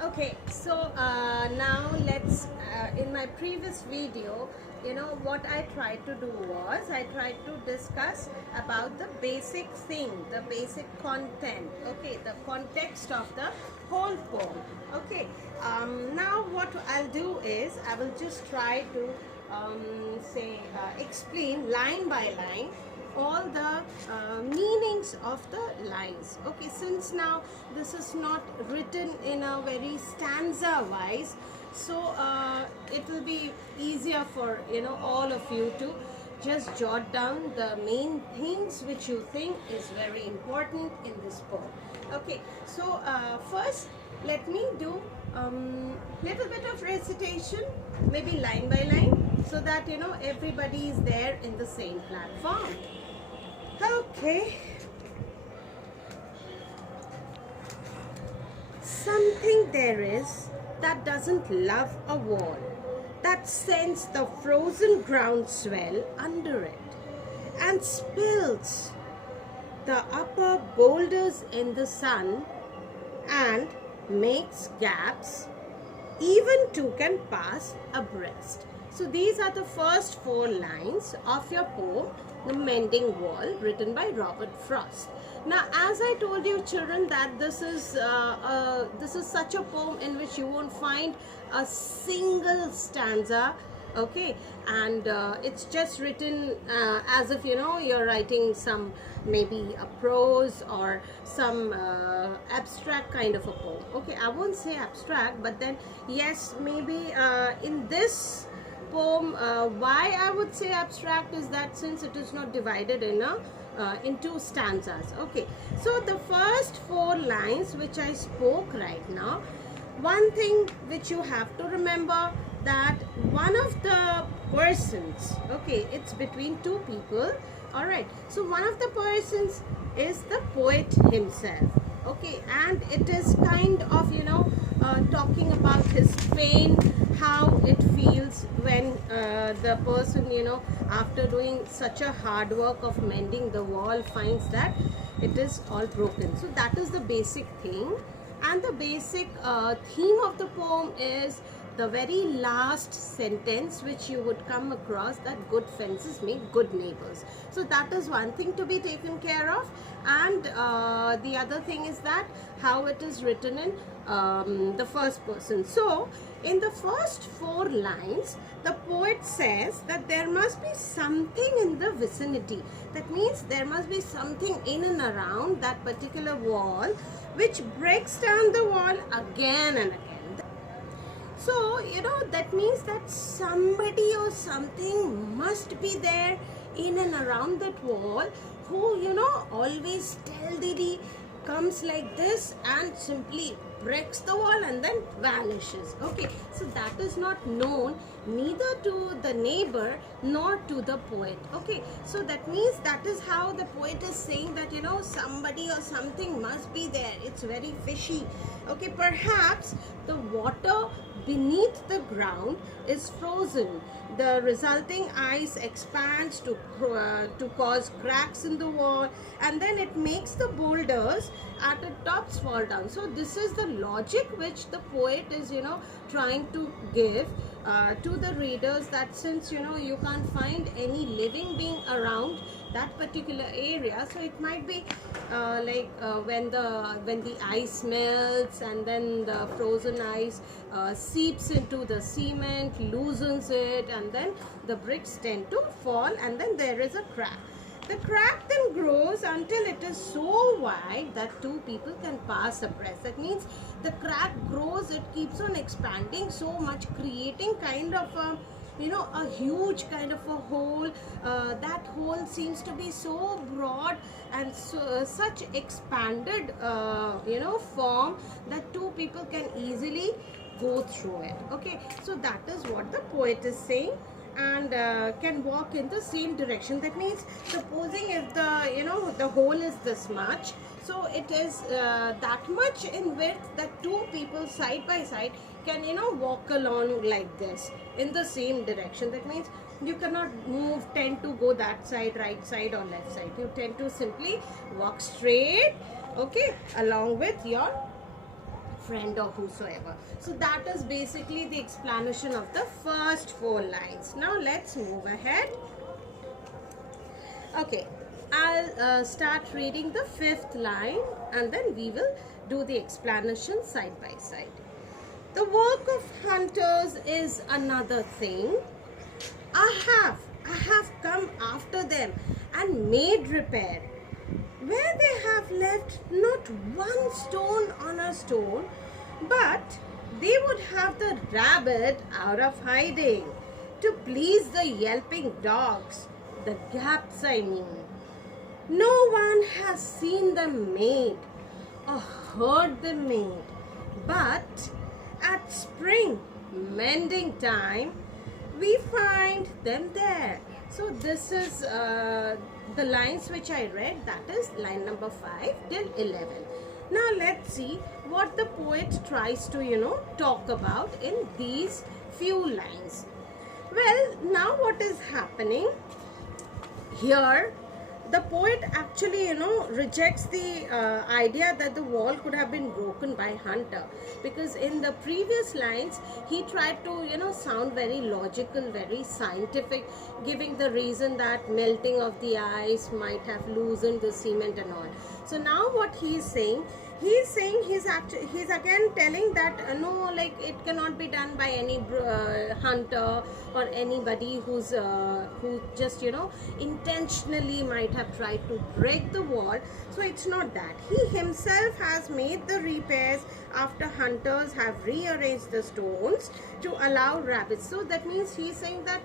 Okay, so now let's, in my previous video, what I tried to do was I tried to discuss about the basic thing, the basic content, okay, the context of the whole poem. Okay, now what I'll do is I will just try to explain line by line all the meanings of the lines. Okay, since now this is not written in a very stanza wise, so it will be easier for all of you to just jot down the main things which you think is very important in this poem. Okay, so first let me do little bit of recitation, maybe line by line, so that everybody is there in the same platform. Okay. Something there is that doesn't love a wall, that sends the frozen ground swell under it and spills the upper boulders in the sun and makes gaps even two can pass abreast. So these are the first four lines of your poem, The Mending Wall, written by Robert Frost. Now, as I told you, children, that this is such a poem in which you won't find a single stanza. Okay, and it's just written as if you're writing some, maybe a prose or some abstract kind of a poem. Okay, I won't say abstract, but then yes, maybe in this poem, why I would say abstract is that since it is not divided into stanzas. Okay, so the first four lines which I spoke right now, one thing which you have to remember, that one of the persons, okay, it's between two people, all right, so one of the persons is the poet himself. Okay, and it is kind of talking about his pain, how it feels when the person after doing such a hard work of mending the wall finds that it is all broken. So that is the basic thing, and the basic theme of the poem is the very last sentence which you would come across, that good fences make good neighbors. So that is one thing to be taken care of, and the other thing is that how it is written in the first person. So in the first four lines, the poet says that there must be something in the vicinity. That means there must be something in and around that particular wall which breaks down the wall again and again. So, that means that somebody or something must be there in and around that wall who, always stealthily comes like this and simply breaks the wall and then vanishes. Okay, so that is not known neither to the neighbor nor to the poet. Okay, so that means that is how the poet is saying that somebody or something must be there. It's very fishy. Okay, perhaps the water beneath the ground is frozen. The resulting ice expands to cause cracks in the wall, and then it makes the boulders at the tops fall down. So this is the logic which the poet is trying to give to the readers, that since you can't find any living being around that particular area, so it might be when the ice melts and then the frozen ice seeps into the cement, loosens it, and then the bricks tend to fall, and then there is a crack. The crack then grows until it is so wide that two people can pass abreast. That means the crack grows, it keeps on expanding so much, creating kind of a huge kind of a hole. That hole seems to be so broad and such expanded form that two people can easily go through it. Okay, so that is what the poet is saying, and can walk in the same direction. That means supposing if the hole is this much, so it is that much in width that two people side by side can walk along like this in the same direction. That means you cannot tend to go that side, right side or left side. You tend to simply walk straight, okay, along with your friend or whosoever. So that is basically the explanation of the first 4 lines. Now let's move ahead. Okay, I'll start reading the 5th line and then we will do the explanation side by side. The work of hunters is another thing. I have come after them and made repair, where they have left not one stone on a stone, but they would have the rabbit out of hiding, to please the yelping dogs, the gaps I mean. No one has seen them made or heard them made, but at spring mending time we find them there. So this is the lines which I read, that is line number 5 till 11. Now let's see what the poet tries to talk about in these few lines. Well, now what is happening here, the poet actually rejects the idea that the wall could have been broken by hunter, because in the previous lines he tried to sound very logical, very scientific, giving the reason that melting of the ice might have loosened the cement and all. So now what he is saying, he's again telling that no, like it cannot be done by any hunter or anybody who just intentionally might have tried to break the wall. So it's not that. He himself has made the repairs after hunters have rearranged the stones to allow rabbits. So that means he's saying that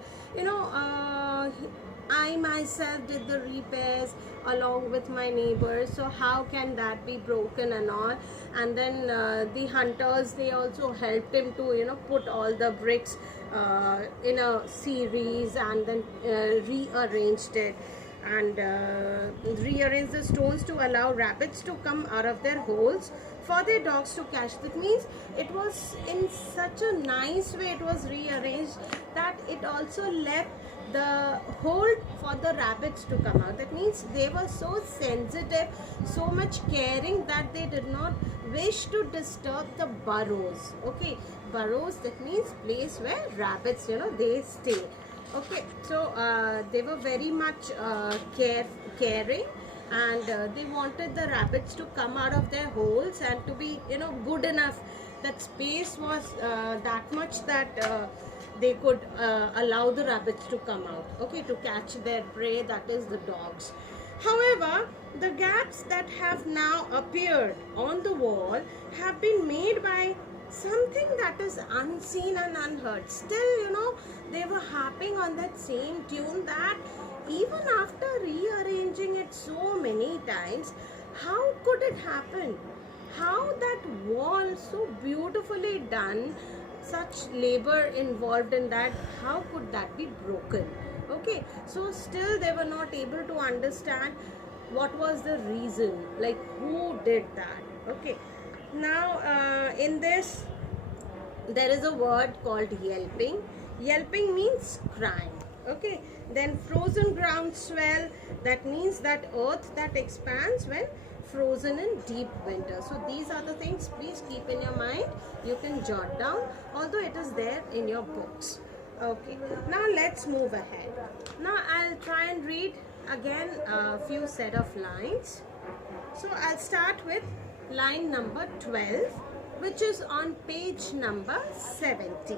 I myself did the repairs along with my neighbors, so how can that be broken and all. And then the hunters, they also helped him to put all the bricks in a series and then rearranged it and rearranged the stones to allow rabbits to come out of their holes for their dogs to catch. That means it was in such a nice way it was rearranged that it also left the hole for the rabbits to come out. That means they were so sensitive, so much caring, that they did not wish to disturb the burrows. Okay, burrows, that means place where rabbits they stay. Okay, so they were very much caring, and they wanted the rabbits to come out of their holes and to be good enough. That space was that much that they could allow the rabbits to come out, okay, to catch their prey, that is the dogs. However, the gaps that have now appeared on the wall have been made by something that is unseen and unheard. Still, they were harping on that same tune, that even after rearranging it so many times, how could it happen? How that wall, so beautifully done, such labor involved in that, how could that be broken? Okay, so still they were not able to understand what was the reason, like who did that. Okay, now in this there is a word called yelping. Yelping means crying. Okay, then frozen ground swell, that means that earth that expands when frozen in deep winter. So these are the things, please keep in your mind. You can jot down, although it is there in your books. Okay, now let's move ahead. Now I'll try and read again a few set of lines. So I'll start with line number 12, which is on page number 70.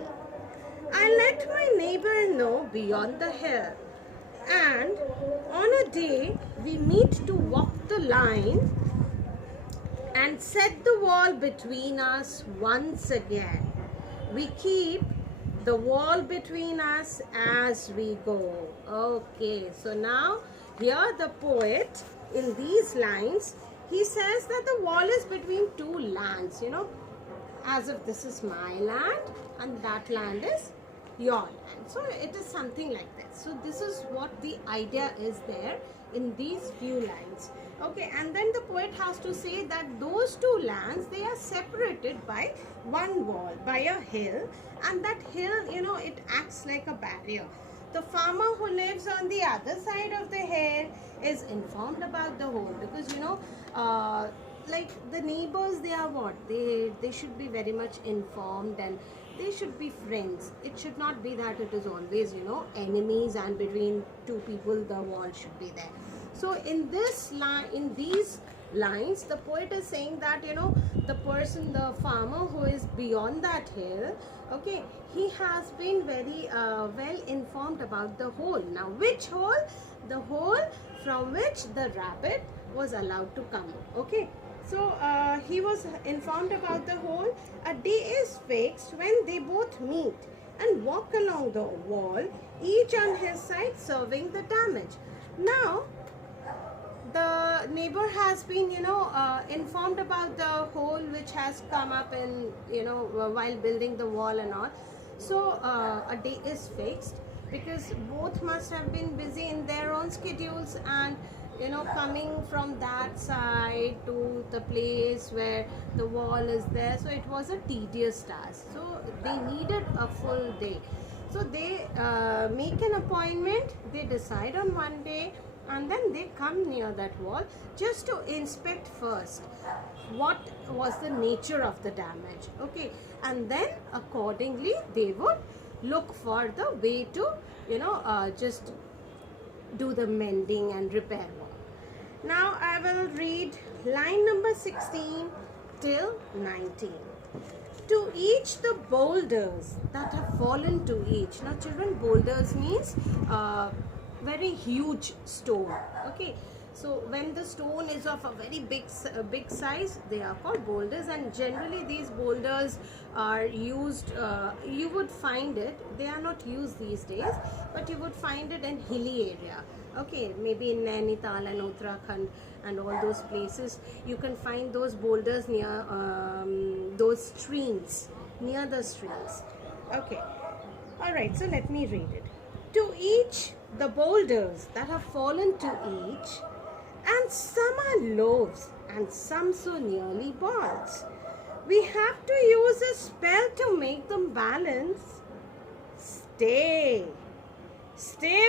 I let my neighbor know beyond the hill, and on a day we meet to walk the line and set the wall between us once again. We keep the wall between us as we go. Okay, so now here the poet in these lines, he says that the wall is between two lands, as if this is my land and that land is your land. So it is something like this. So this is what the idea is there in these few lines. Okay, and then the poet has to say that those two lands, they are separated by one wall, by a hill, and that hill, it acts like a barrier. The farmer who lives on the other side of the hill is informed about the hole, because like the neighbors, they are what? They should be very much informed, and they should be friends. It should not be that it is always, enemies, and between two people the wall should be there. So in this line, in these lines, the poet is saying that, the person, the farmer who is beyond that hill, okay, he has been very well informed about the hole. Now, which hole? The hole from which the rabbit was allowed to come. Okay, so he was informed about the hole. A day is fixed when they both meet and walk along the wall, each on his side, serving the damage. Now, the neighbor has been, informed about the hole which has come up in, while building the wall and all. So a day is fixed, because both must have been busy in their own schedules, and coming from that side to the place where the wall is there. So it was a tedious task. So they needed a full day. So they make an appointment, they decide on one day, and then they come near that wall just to inspect first what was the nature of the damage. Okay, and then accordingly they would look for the way to just do the mending and repair work. Now I will read line number 16 till 19. To each the boulders that have fallen to each. Now children, boulders means very huge stone. Okay, so when the stone is of a very big size, they are called boulders, and generally these boulders are used, you would find it, they are not used these days, but you would find it in hilly area. Okay, maybe in Nainital and Uttarakhand and all those places, you can find those boulders near those streams, near the streams. Okay, all right, so let me read it. To each the boulders that have fallen to each, and some are loaves and some so nearly balls. We have to use a spell to make them balance. Stay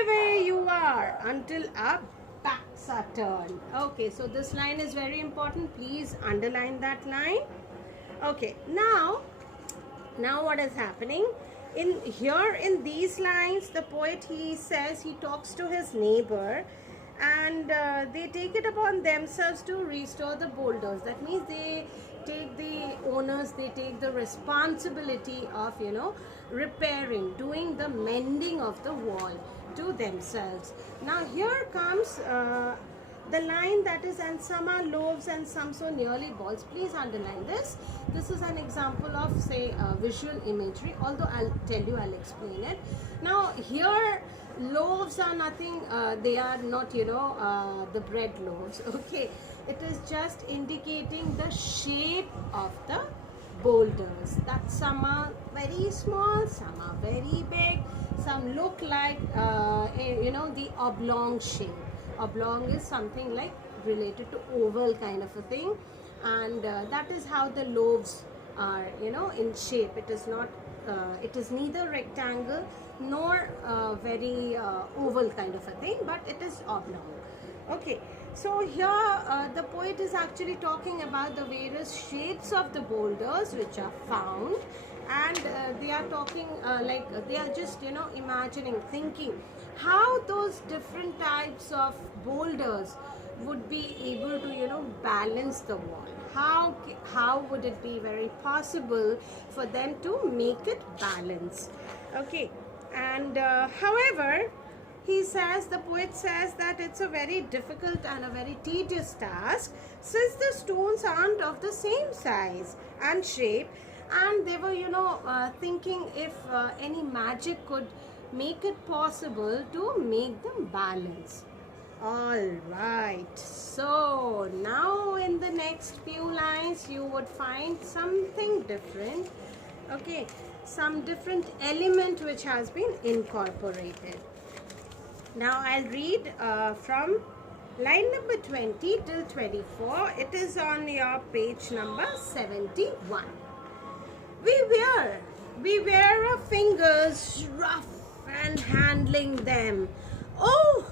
where you are until our backs are turned. Okay, so this line is very important. Please underline that line. Okay, now what is happening? In these lines, the poet, he says, he talks to his neighbor, and they take it upon themselves to restore the boulders. That means they take the owners, they take the responsibility of repairing, doing the mending of the wall to themselves. Now here comes the line that is, and some are loaves and some so nearly balls. Please underline this. This is an example of, say, visual imagery, although I'll tell you, I'll explain it. Now here loaves are nothing, they are not the bread loaves. Okay, it is just indicating the shape of the boulders, that some are very small, some are very big, some look like the oblong shape. Oblong is something like related to oval kind of a thing, and that is how the loaves are in shape. It is not it is neither rectangle nor very oval kind of a thing, but it is oblong. Okay, so here the poet is actually talking about the various shapes of the boulders which are found, and they are talking like they are just imagining, thinking how those different types of boulders would be able to balance the wall. How would it be very possible for them to make it balance? Okay, and however, the poet says that it's a very difficult and a very tedious task, since the stones aren't of the same size and shape, and they were thinking if any magic could make it possible to make them balance. All right, so now in the next few lines you would find something different. Okay, some different element which has been incorporated. Now I'll read from line number 20 till 24. It is on your page number 71. We wear our fingers rough and handling them. Oh,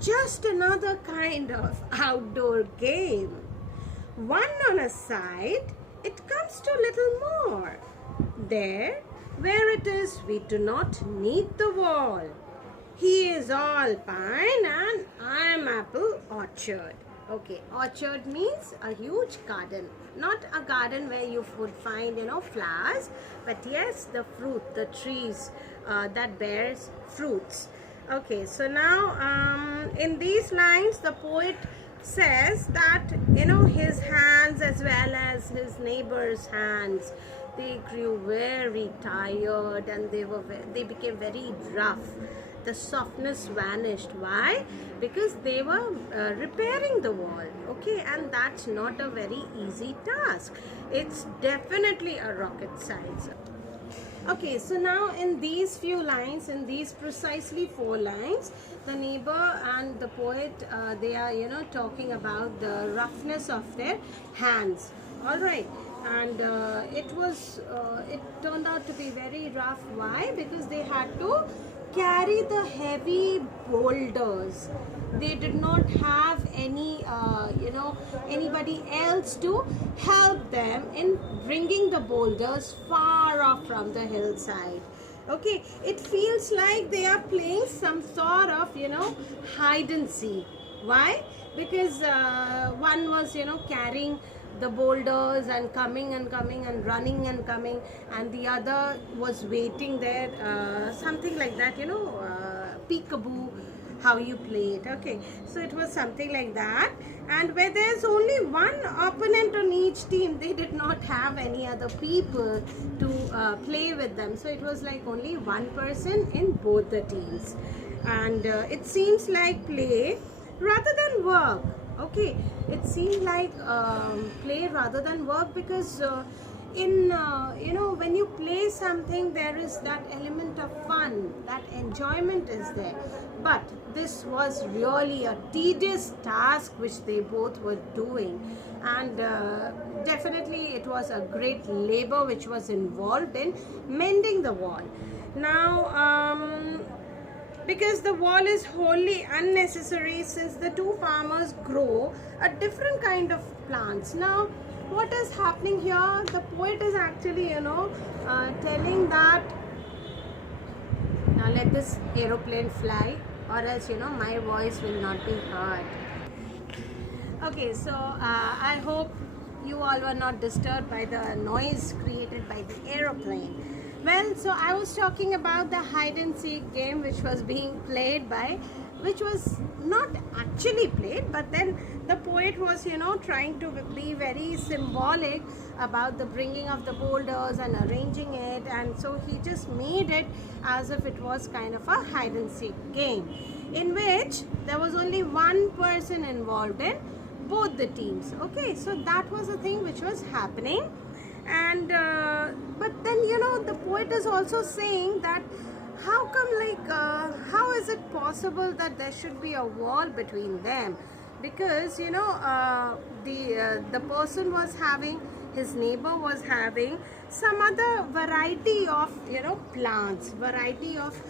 just another kind of outdoor game. one on a side, it comes to little more. There, where it is, we do not need the wall. He is all pine and I am apple orchard. Okay, orchard means a huge garden. Not a garden where you would find, flowers, but yes, the fruit, the trees that bears fruits. Okay, so now in these lines, the poet says that, his hands as well as his neighbor's hands, they grew very tired and they became very rough. The softness vanished. Why? Because they were repairing the wall. Okay, and that's not a very easy task. It's definitely a rocket science. Okay, so now in these few lines, in these precisely 4 lines, the neighbor and the poet, they are, talking about the roughness of their hands. All right, and it turned out to be very rough. Why? Because they had to carry the heavy boulders. They did not have anybody else to help them in bringing the boulders far off from the hillside. Okay, it feels like they are playing some sort of, hide and seek. Why? Because one was, carrying the boulders and coming and running and coming, and the other was waiting there, something like that, peekaboo, how you play it. Okay, so it was something like that, and where there's only one opponent on each team, they did not have any other people to play with them, so it was like only one person in both the teams, and it seems like play rather than work. Okay, it seemed like play rather than work, because when you play something, there is that element of fun, that enjoyment is there. But this was really a tedious task which they both were doing, and definitely it was a great labor which was involved in mending the wall. Now because the wall is wholly unnecessary, since the two farmers grow a different kind of plants. Now what is happening here, the poet is actually telling that, now let this aeroplane fly, or else my voice will not be heard. Okay, so I hope you all were not disturbed by the noise created by the aeroplane. Well, so I was talking about the hide and seek game which was being played which was not actually played, but then the poet was, trying to be very symbolic about the bringing of the boulders and arranging it, and so he just made it as if it was kind of a hide and seek game, in which there was only one person involved in both the teams. Okay, so that was the thing which was happening. And but then the poet is also saying that how come, how is it possible that there should be a wall between them? Because the person was having, his neighbor was having some other variety of plants, variety of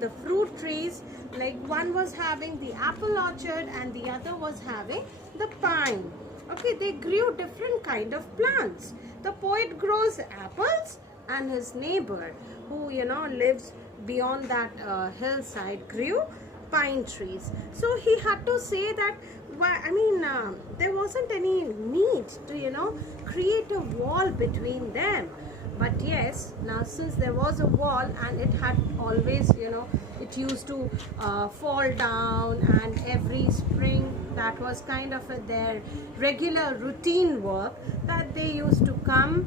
the fruit trees. Like one was having the apple orchard and the other was having the pine. Okay, they grew different kind of plants. The poet grows apples, and his neighbor, who lives beyond that hillside, grew pine trees. So he had to say that, there wasn't any need to create a wall between them. But yes, now since there was a wall, and it had always it used to fall down, and every spring that was kind of their regular routine work, that they used to come,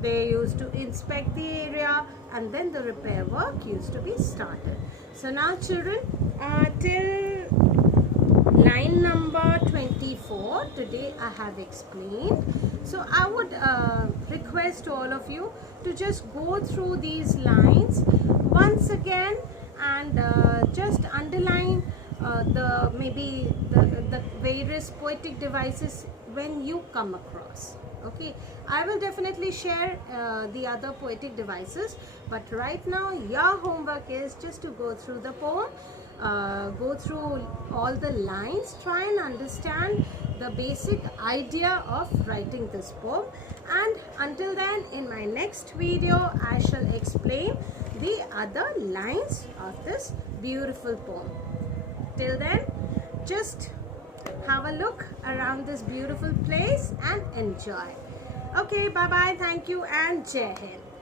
they used to inspect the area, and then the repair work used to be started. So now children, till line number 24 today I have explained. So I would request all of you to just go through these lines once again, and just underline maybe the various poetic devices when you come across. Okay, I will definitely share the other poetic devices, but right now your homework is just to go through the poem, go through all the lines, try and understand the basic idea of writing this poem. And until then, in my next video, I shall explain the other lines of this beautiful poem. Till then, just have a look around this beautiful place and enjoy. Okay, bye bye, thank you, and Jai Hind.